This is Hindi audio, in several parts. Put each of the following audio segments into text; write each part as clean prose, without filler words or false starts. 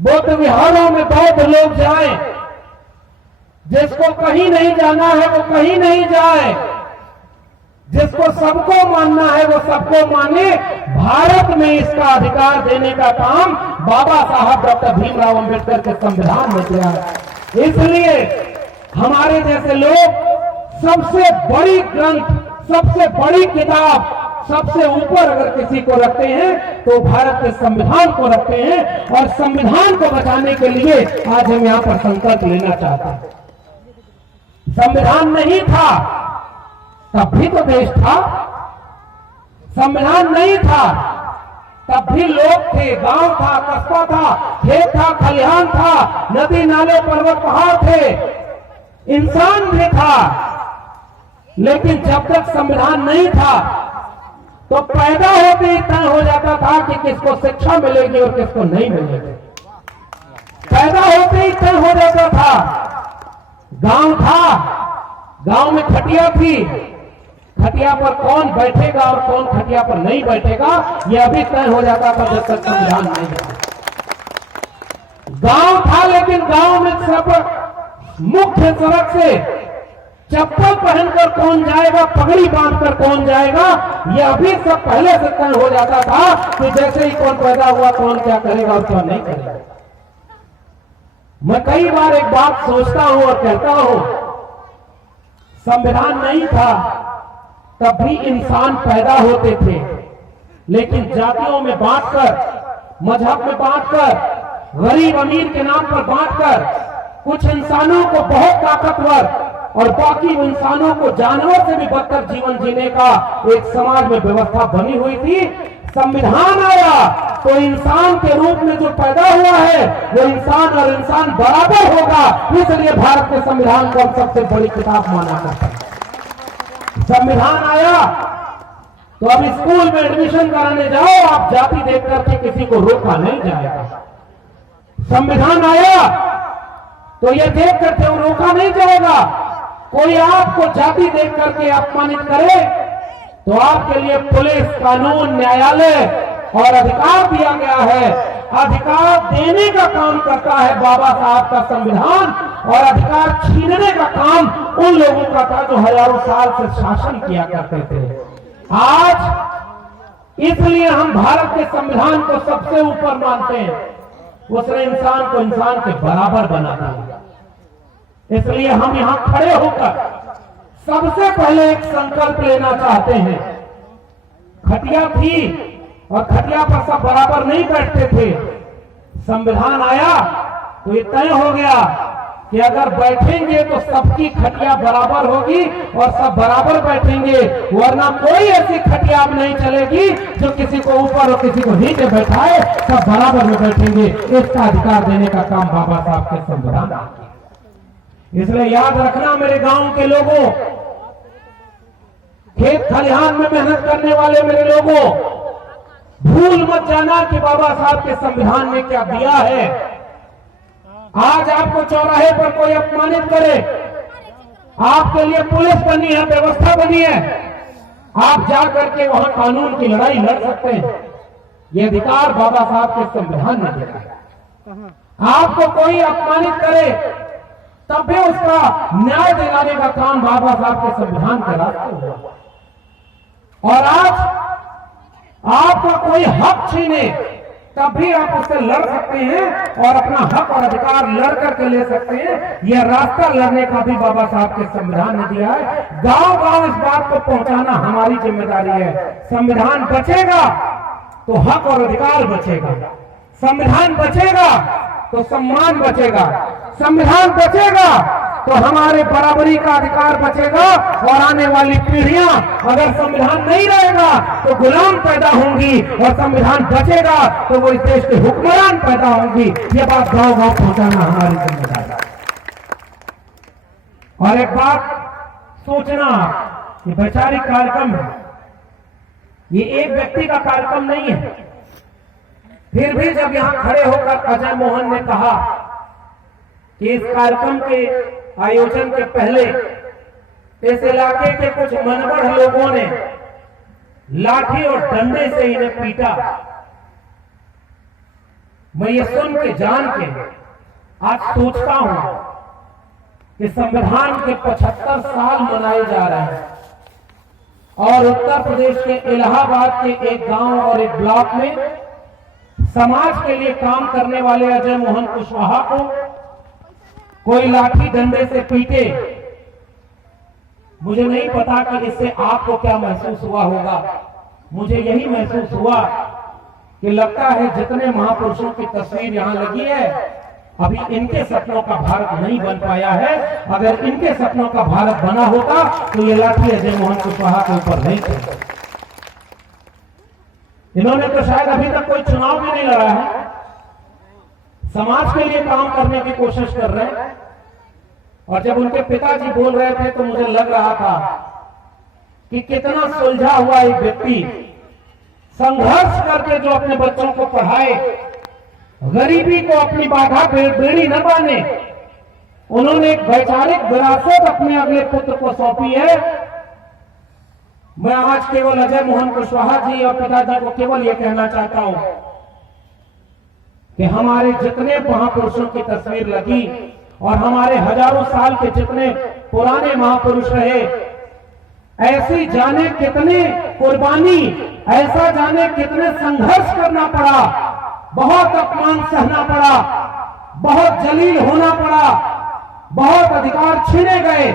बौद्ध विहारों में बौद्ध लोग जाएं, जिसको कहीं नहीं जाना है वो कहीं नहीं जाए, जिसको सबको मानना है वो सबको माने। भारत में इसका अधिकार देने का काम बाबा साहब डॉक्टर भीमराव अंबेडकर के संविधान में किया है। इसलिए हमारे जैसे लोग सबसे बड़ी ग्रंथ, सबसे बड़ी किताब, सबसे ऊपर अगर किसी को रखते हैं तो भारत के संविधान को रखते हैं, और संविधान को बचाने के लिए आज हम यहां पर संकल्प लेना चाहते हैं। संविधान नहीं था तब भी तो देश था, संविधान नहीं था तब भी लोग थे, गांव था, कस्बा था, खेत था, खलिहान था, नदी नाले पर्वत पहाड़ थे, इंसान भी था। लेकिन जब तक संविधान नहीं था तो पैदा होते ही तय हो जाता था कि किसको शिक्षा मिलेगी और किसको नहीं मिलेगी। पैदा होते ही तय हो जाता था। गांव था, गांव में खटिया थी, खटिया पर कौन बैठेगा और कौन खटिया पर नहीं बैठेगा यह अभी तय हो जाता था जब तक संविधान नहीं था। गांव था लेकिन गांव में सब मुख्य सड़क से चप्पल पहनकर कौन जाएगा, पगड़ी बांधकर कौन जाएगा, यह अभी सब पहले से तय हो जाता था कि जैसे ही कौन पैदा हुआ कौन क्या करेगा और क्या नहीं करेगा। मैं कई बार एक बात सोचता हूं और कहता हूं, संविधान नहीं था तब भी इंसान पैदा होते थे, लेकिन जातियों में बांटकर, मजहब में बांटकर, गरीब अमीर के नाम पर बांटकर कुछ इंसानों को बहुत ताकतवर और बाकी इंसानों को जानवर से भी बदतर जीवन जीने का एक समाज में व्यवस्था बनी हुई थी। संविधान आया तो इंसान के रूप में जो पैदा हुआ है वो इंसान और इंसान बराबर होगा, इसलिए भारत के संविधान को सबसे बड़ी किताब माना जाता है। संविधान आया तो अब स्कूल में एडमिशन कराने जाओ, आप जाति देख करके किसी को रोका नहीं जाएगा। संविधान आया तो यह देख करके रोका नहीं जाएगा। कोई आपको जाति देख करके अपमानित करे तो आपके लिए पुलिस, कानून, न्यायालय और अधिकार दिया गया है। अधिकार देने का काम करता है बाबा साहब का संविधान, और अधिकार छीनने का काम उन लोगों का था जो हजारों साल से शासन किया करते थे। आज इसलिए हम भारत के संविधान को सबसे ऊपर मानते हैं, उसने इंसान को इंसान के बराबर बना दिया। इसलिए हम यहां खड़े होकर सबसे पहले एक संकल्प लेना चाहते हैं। खटिया थी और खटिया पर सब बराबर नहीं बैठते थे। संविधान आया तो ये तय हो गया कि अगर बैठेंगे तो सबकी खटिया बराबर होगी और सब बराबर बैठेंगे, वरना कोई ऐसी खटिया अब नहीं चलेगी जो किसी को ऊपर और किसी को नीचे बैठाए, सब बराबर में बैठेंगे। इसका अधिकार देने का काम बाबा साहब के संविधान में किया। इसलिए याद रखना मेरे गांव के लोगों, खेत खलिहान में मेहनत करने वाले मेरे लोगों, भूल मत जाना कि बाबा साहब के संविधान में क्या दिया है। आज आपको चौराहे पर कोई अपमानित करे, आपके लिए पुलिस बनी है, व्यवस्था बनी है, आप जाकर के वहां कानून की लड़ाई लड़ सकते हैं। यह अधिकार बाबा साहब के संविधान ने दिया है। आपको कोई अपमानित करे तब भी उसका न्याय दिलाने का काम बाबा साहब के संविधान के रास्ते हुआ। और आज आपका कोई हक छीने तब भी आप उससे लड़ सकते हैं और अपना हक और अधिकार लड़ करके ले सकते हैं। यह रास्ता लड़ने का भी बाबा साहब के संविधान ने दिया है। गांव गांव इस बात को पहुंचाना हमारी जिम्मेदारी है। संविधान बचेगा तो हक और अधिकार बचेगा, संविधान बचेगा तो सम्मान बचेगा, संविधान बचेगा तो हमारे बराबरी का अधिकार बचेगा। और आने वाली पीढ़ियां, अगर संविधान नहीं रहेगा तो गुलाम पैदा होंगी, और संविधान बचेगा तो वो इस देश के हुक्मरान पैदा होंगी। ये बात गांव गांव पहुंचाना हमारी जिम्मेदारी है। और एक बात सोचना, ये वैचारिक कार्यक्रम है, ये एक व्यक्ति का कार्यक्रम नहीं है। फिर भी जब यहां खड़े होकर अजय मोहन ने कहा कि इस कार्यक्रम के आयोजन के पहले इस इलाके के कुछ मनगढ़ लोगों ने लाठी और डंडे से इन्हें पीटा, मैं ये सुन के जान के आज सोचता हूं कि संविधान के 75 साल मनाए जा रहे हैं और उत्तर प्रदेश के इलाहाबाद के एक गांव और एक ब्लॉक में समाज के लिए काम करने वाले अजय मोहन कुशवाहा को कोई लाठी डंडे से पीटे। मुझे नहीं पता कि इससे आपको क्या महसूस हुआ होगा। मुझे यही महसूस हुआ कि लगता है जितने महापुरुषों की तस्वीर यहां लगी है, अभी इनके सपनों का भारत नहीं बन पाया है। अगर इनके सपनों का भारत बना होता तो ये लाठी अजय मोहन कुशवाहा के ऊपर नहीं थी। इन्होंने तो शायद अभी तक कोई चुनाव भी नहीं लड़ा है, समाज के लिए काम करने की कोशिश कर रहे हैं। और जब उनके पिताजी बोल रहे थे तो मुझे लग रहा था कि कितना सुलझा हुआ एक व्यक्ति संघर्ष करके जो अपने बच्चों को पढ़ाए, गरीबी को अपनी बाधा बेड़ी न बांधे, उन्होंने एक वैचारिक विरासत अपने अगले पुत्र को सौंपी है। मैं आज केवल अजय मोहन कुशवाहा जी और पिताजी को केवल यह कहना चाहता हूं कि हमारे जितने महापुरुषों की तस्वीर लगी और हमारे हजारों साल के जितने पुराने महापुरुष रहे, ऐसी जाने कितने कुर्बानी, ऐसा जाने कितने संघर्ष करना पड़ा, बहुत अपमान सहना पड़ा, बहुत जलील होना पड़ा, बहुत अधिकार छीने गए।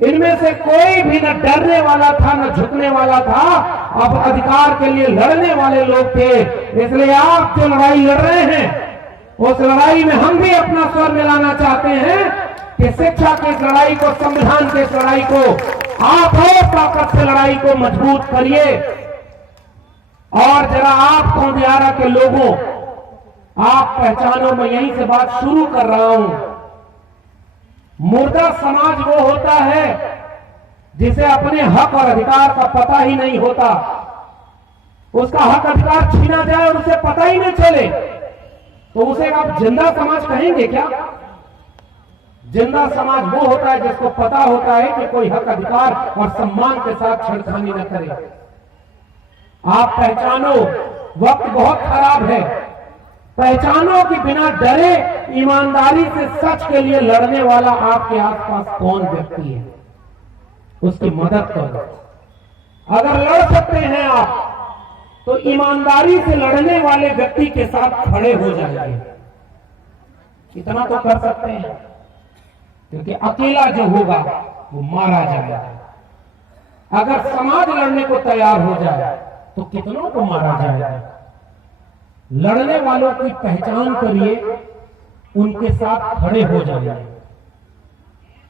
इनमें से कोई भी न डरने वाला था न झुकने वाला था, अब अधिकार के लिए लड़ने वाले लोग थे। इसलिए आप जो लड़ाई लड़ रहे हैं, उस लड़ाई में हम भी अपना स्वर मिलाना चाहते हैं कि शिक्षा की इस लड़ाई को, संविधान की इस लड़ाई को आप और ताकत से लड़ाई को मजबूत करिए। और जरा आप कौंदियारा के लोगों, आप पहचानो, मैं यहीं से बात शुरू कर रहा हूं। मुर्दा समाज वो होता है जिसे अपने हक और अधिकार का पता ही नहीं होता। उसका हक अधिकार छीना जाए और उसे पता ही नहीं चले तो उसे आप जिंदा समाज कहेंगे क्या? जिंदा समाज वो होता है जिसको पता होता है कि कोई हक अधिकार और सम्मान के साथ छेड़खानी न करे। आप पहचानो, वक्त बहुत खराब है। पहचानो कि बिना डरे ईमानदारी से सच के लिए लड़ने वाला आपके आसपास कौन व्यक्ति है, उसकी मदद करो। अगर लड़ सकते हैं आप तो ईमानदारी से लड़ने वाले व्यक्ति के साथ खड़े हो जाइए। इतना तो कर सकते हैं, क्योंकि अकेला जो होगा वो मारा जाएगा। अगर समाज लड़ने को तैयार हो जाए तो कितनों को मारा जाएगा। लड़ने वालों की पहचान करिए, उनके साथ खड़े हो जाइए।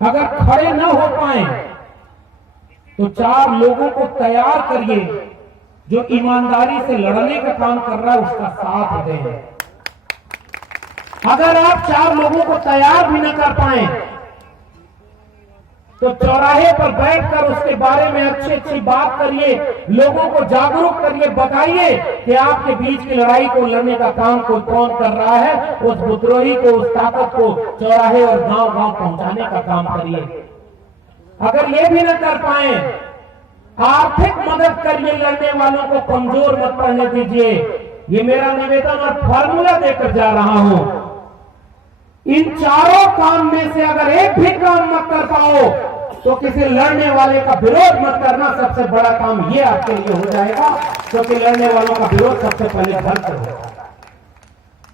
अगर खड़े न हो पाए तो 4 लोगों को तैयार करिए जो ईमानदारी से लड़ने का काम कर रहा है, उसका साथ दें। अगर आप 4 लोगों को तैयार भी न कर पाए तो चौराहे पर बैठकर उसके बारे में अच्छी अच्छी बात करिए, लोगों को जागरूक करिए, बताइए कि आपके बीच की लड़ाई को लड़ने का काम कोई कौन कर रहा है। उस विद्रोही को, उस ताकत को चौराहे और गांव गांव पहुंचाने का काम करिए। अगर ये भी न कर पाए, आर्थिक मदद करिए, लड़ने वालों को कमजोर मत पड़ने दीजिए। ये मेरा निवेदन और फॉर्मूला देकर जा रहा हूं। इन चारों काम में से अगर एक भी काम मत कर पाओ तो किसी लड़ने वाले का विरोध मत करना। सबसे बड़ा काम ये आपके लिए हो जाएगा, क्योंकि लड़ने वालों का विरोध सबसे पहले घर से होगा।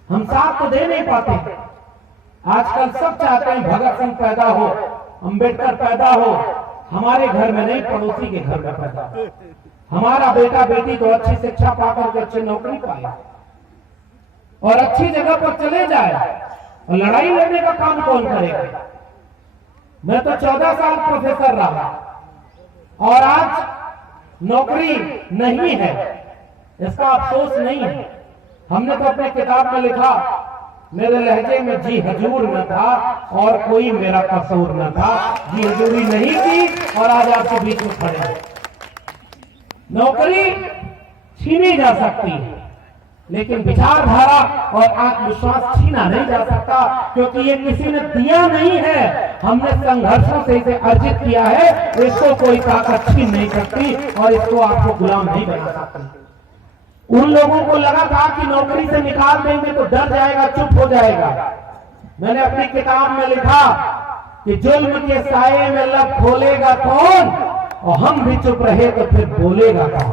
हम साथ तो दे नहीं पाते। आजकल सब चाहते हैं भगत सिंह पैदा हो, अंबेडकर पैदा हो, हमारे घर में नहीं, पड़ोसी के घर में पैदा हो। हमारा बेटा बेटी तो अच्छी शिक्षा पाकर के अच्छी नौकरी पाए और अच्छी जगह पर चले जाए, और लड़ाई लड़ने का काम कौन करेगा? मैं तो 14 साल प्रोफेसर रहा और आज नौकरी नहीं है, इसका अफसोस नहीं है। हमने तो अपने किताब में लिखा, मेरे लहजे में जी हजूर न था और कोई मेरा कसूर न था। जी हजूरी नहीं थी और आज आपके बीच में खड़े हैं। नौकरी छीनी जा सकती है, लेकिन विचारधारा और आत्मविश्वास छीना नहीं जा सकता, क्योंकि ये किसी ने दिया नहीं है। हमने संघर्षों से इसे अर्जित किया है। इसको कोई ताकत छीन नहीं सकती और इसको आपको गुलाम नहीं बना सकती। उन लोगों को लगा था कि नौकरी से निकाल देंगे तो डर जाएगा, चुप हो जाएगा। मैंने अपनी किताब में लिखा कि जुल्म के साये में लब खोलेगा कौन, और हम भी चुप रहे तो फिर बोलेगा कौन।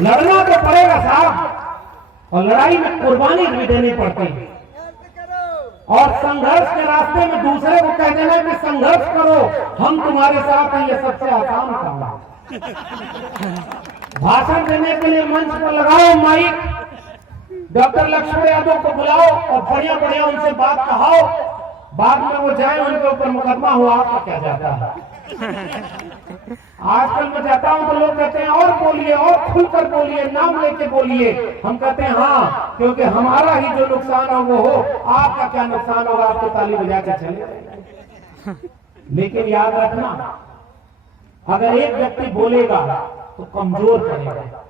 लड़ना तो पड़ेगा साहब, और लड़ाई में कुर्बानी भी देनी पड़ती है। और संघर्ष के रास्ते में दूसरे को कह देना कि संघर्ष करो, हम तुम्हारे साथ हैं, ये सबसे आसान काम है। भाषण देने के लिए मंच पर लगाओ माइक, डॉक्टर लक्ष्मण यादव को बुलाओ और बढ़िया बढ़िया उनसे बात कहाओ, बाद में वो जाए उनके ऊपर मुकदमा हो, आपका क्या जाता है। आजकल मैं जाता हूं तो लोग कहते हैं और बोलिए, और खुलकर बोलिए, नाम लेके बोलिए। हम कहते हैं हाँ, क्योंकि हमारा ही जो नुकसान हो वो हो, आपका क्या नुकसान होगा, आपको ताली बजा के चले। लेकिन याद रखना, अगर एक व्यक्ति बोलेगा तो कमजोर करेगा,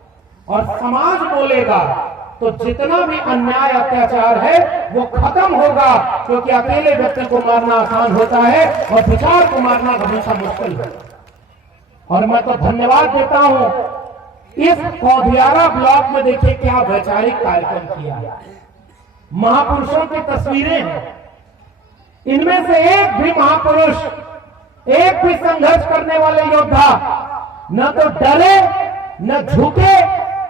और समाज बोलेगा तो जितना भी अन्याय अत्याचार है वो खत्म होगा, क्योंकि अकेले व्यक्ति को मारना आसान होता है और विचार को मारना हमेशा मुश्किल है। और मैं तो धन्यवाद देता हूं, इस कौधियारा ब्लॉक में देखिए क्या वैचारिक कार्यक्रम किया, महापुरुषों की तस्वीरें हैं। इनमें से एक भी महापुरुष, एक भी संघर्ष करने वाले योद्धा न तो डरे, न झुके,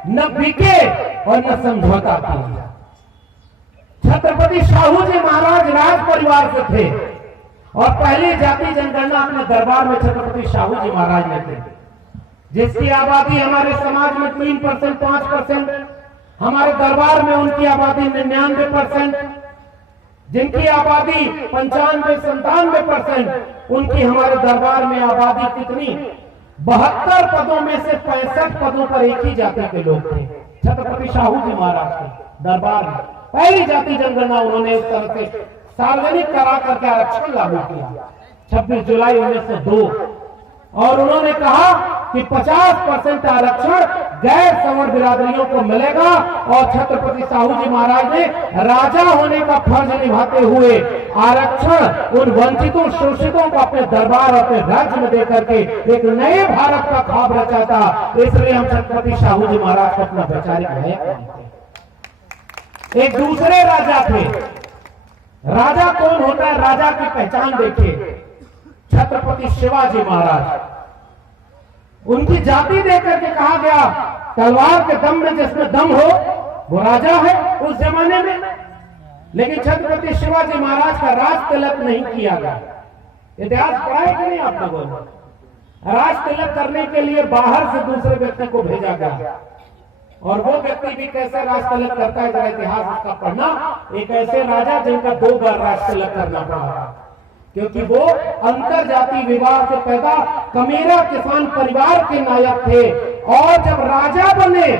न बिके और न समझौता किया। छत्रपति शाहू जी महाराज राज परिवार से थे, और पहली जाति जनगणना अपने दरबार में छत्रपति शाहू जी महाराज ने की, जिसकी आबादी हमारे समाज में 3%, 5%, हमारे दरबार में उनकी आबादी 99%, जिनकी आबादी 95-97%, उनकी हमारे दरबार में आबादी कितनी, 72 पदों में से 65 पदों पर एक ही जाति के लोग थे। छत्रपति शाहू जी महाराज के दरबार में पहली जाति जनगणना उन्होंने इस तरह से सार्वजनिक करा करके आरक्षण लागू किया 26 जुलाई 1902, और उन्होंने कहा कि 50% आरक्षण गैर सवर्ण बिरादरियों को मिलेगा। और छत्रपति शाहू जी महाराज ने राजा होने का फर्ज निभाते हुए आरक्षण उन वंचितों, शोषितों को अपने दरबार, अपने राज्य में देकर के एक नए भारत का ख्वाब रचा था। इसलिए हम छत्रपति शाहू जी महाराज को अपना वैचारिक नायक मानते हैं। एक दूसरे राजा थे, राजा कौन होता है, राजा की पहचान देखिए, छत्रपति शिवाजी महाराज। उनकी जाति देकर के कहा गया, तलवार के दम में जिसमें दम हो वो राजा है उस जमाने में। लेकिन छत्रपति शिवाजी महाराज का राज तिलक नहीं किया गया। इतिहास पढ़ा है कि नहीं आप लोगों ने? राज तिलक करने के लिए बाहर से दूसरे व्यक्ति को भेजा गया, और वो व्यक्ति भी कैसे राज तिलक करता है, जरा इतिहास उसका पढ़ना। एक ऐसे राजा जिनका 2 बार राज तिलक करना पड़ा, क्योंकि वो अंतर जाति विवाह से पैदा कमेरा किसान परिवार के नायक थे, और जब राजा बने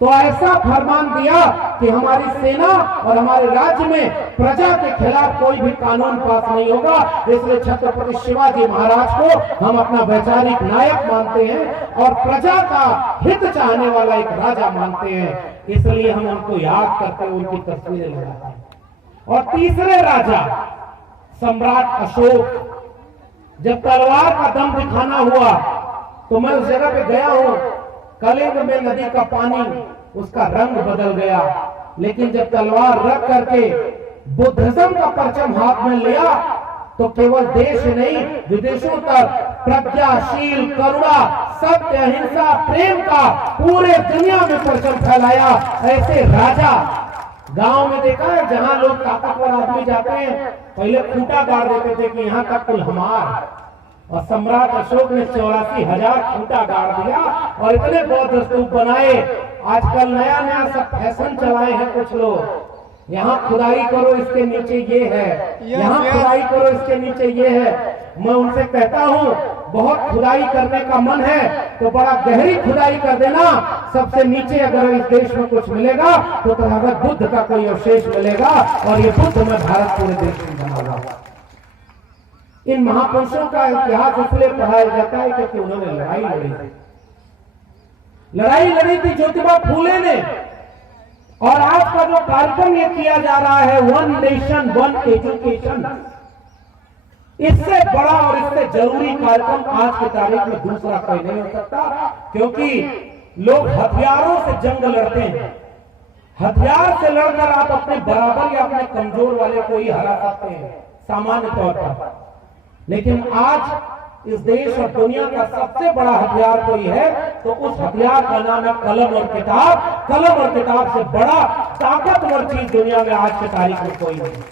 तो ऐसा फरमान दिया कि हमारी सेना और हमारे राज्य में प्रजा के खिलाफ कोई भी कानून पास नहीं होगा। इसलिए छत्रपति शिवाजी महाराज को हम अपना वैचारिक नायक मानते हैं और प्रजा का हित चाहने वाला एक राजा मानते हैं। इसलिए हम उनको याद करते हुए उनकी तस्वीरें लगाते हैं। और तीसरे राजा सम्राट अशोक, जब तलवार का दम दिखाना हुआ तो मैं उस जगह पे गया हूं। कलिंग में नदी का पानी, उसका रंग बदल गया, लेकिन जब तलवार रख करके बुद्धिज्म का परचम हाथ में लिया तो केवल देश नहीं विदेशों तक प्रज्ञाशील, करुणा, सत्य, अहिंसा, प्रेम का पूरे दुनिया में परचम फैलाया। ऐसे राजा गांव में देखा है, जहां लोग ताकतवर आदमी जाते हैं पहले खूंटा गाड़ देते थे कि यहां का कुल हमार, और सम्राट अशोक ने 84,000 खूंटा गाड़ दिया और इतने बौद्ध स्तूप बनाए। आजकल नया नया सब फैशन चलाए हैं कुछ लोग, यहाँ खुदाई करो इसके नीचे ये है, यहाँ खुदाई करो इसके नीचे ये है। मैं उनसे कहता हूँ, बहुत खुदाई करने का मन है तो बड़ा गहरी खुदाई कर देना, सबसे नीचे अगर इस देश में कुछ मिलेगा तो तथागत बुद्ध का कोई अवशेष मिलेगा, और ये बुद्ध में भारत पूरे देश में बनाऊंगा। इन महापुरुषों का इतिहास इसलिए पढ़ाया जाता है क्योंकि उन्होंने लड़ाई लड़ी थी। लड़ाई लड़ी थी ज्योतिबा फूले ने। और आज का जो कार्यक्रम ये किया जा रहा है, 1 नेशन 1 एजुकेशन, इससे बड़ा और इससे जरूरी कार्यक्रम आज की तारीख में दूसरा कोई नहीं हो सकता। क्योंकि लोग हथियारों से जंग लड़ते हैं। हथियार से लड़कर आप अपने बराबर या अपने कमजोर वाले को ही हरा सकते हैं सामान्य तौर पर, लेकिन आज इस देश और दुनिया का सबसे बड़ा हथियार कोई है तो उस हथियार का नाम है कलम और किताब। कलम और किताब से बड़ा ताकतवर चीज दुनिया में आज की तारीख में कोई नहीं।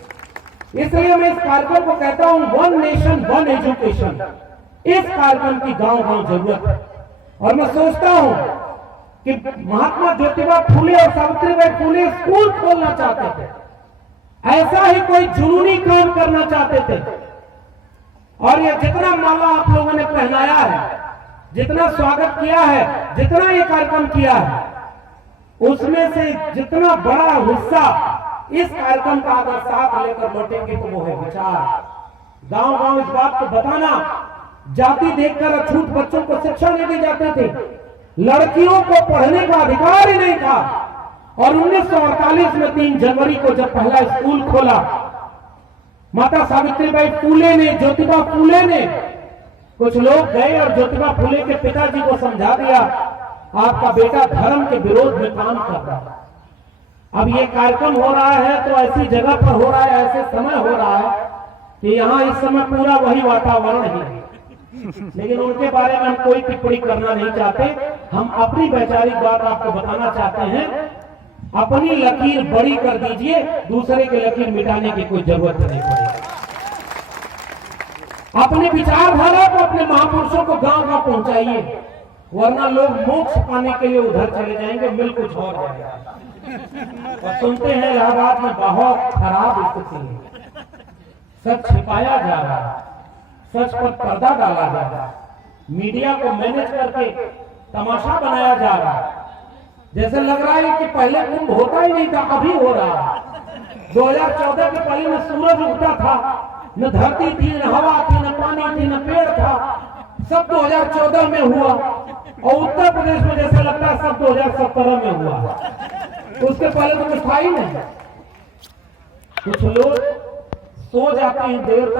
इसलिए मैं इस कार्यक्रम को कहता हूं वन नेशन वन एजुकेशन। इस कार्यक्रम की गांव गांव जरूरत है और मैं सोचता हूं कि महात्मा ज्योतिबा फूले और सावित्रीबाई फूले स्कूल खोलना चाहते थे, ऐसा ही कोई जुनूनी काम करना चाहते थे। और ये जितना माला आप लोगों ने पहनाया है, जितना स्वागत किया है, जितना ये कार्यक्रम किया है, उसमें से जितना बड़ा हिस्सा इस कार्यक्रम का अगर साथ लेकर लौटेंगे तो वो है विचार। गांव गांव इस बात को बताना, जाति देखकर अछूत बच्चों को शिक्षा नहीं दी जाती थी, लड़कियों को पढ़ने का अधिकार ही नहीं था। और 1948 में 3 जनवरी को जब पहला स्कूल खोला, माता सावित्रीबाई फूले ने, ज्योतिबा फूले ने, कुछ लोग गए और ज्योतिबा फूले के पिताजी को समझा दिया आपका बेटा धर्म के विरोध में काम कर रहा है। अब ये कार्यक्रम हो रहा है तो ऐसी जगह पर हो रहा है, ऐसे समय हो रहा है कि यहाँ इस समय पूरा वही वातावरण है, लेकिन उनके बारे में हम कोई टिप्पणी करना नहीं चाहते। हम अपनी वैचारिक बात आपको बताना चाहते हैं। अपनी लकीर बड़ी कर दीजिए, दूसरे की लकीर मिटाने की कोई जरूरत नहीं पड़ेगी। अपने विचारधारा को, अपने महापुरुषों को गांव गांव पहुंचाइए, वरना लोग मोक्ष पाने के लिए उधर चले जाएंगे, मिल कुछ और जाएगा। और सुनते हैं इलाहाबाद में बहुत खराब स्थिति है, सच छिपाया जा रहा है, सच पर पर्दा डाला जा रहा है, मीडिया को मैनेज करके तमाशा बनाया जा रहा है। जैसे लग रहा है कि पहले कुंभ होता ही नहीं था, अभी हो रहा है। 2014 के पहले न सूरज उगता था, न धरती थी, न हवा थी, न पानी थी, न पेड़ था, सब 2014 में हुआ। और उत्तर प्रदेश में जैसा लगता है सब 2017 में हुआ, उसके पहले तो कुछ था ही नहीं। कुछ लोग सो जाते हैं देर तक।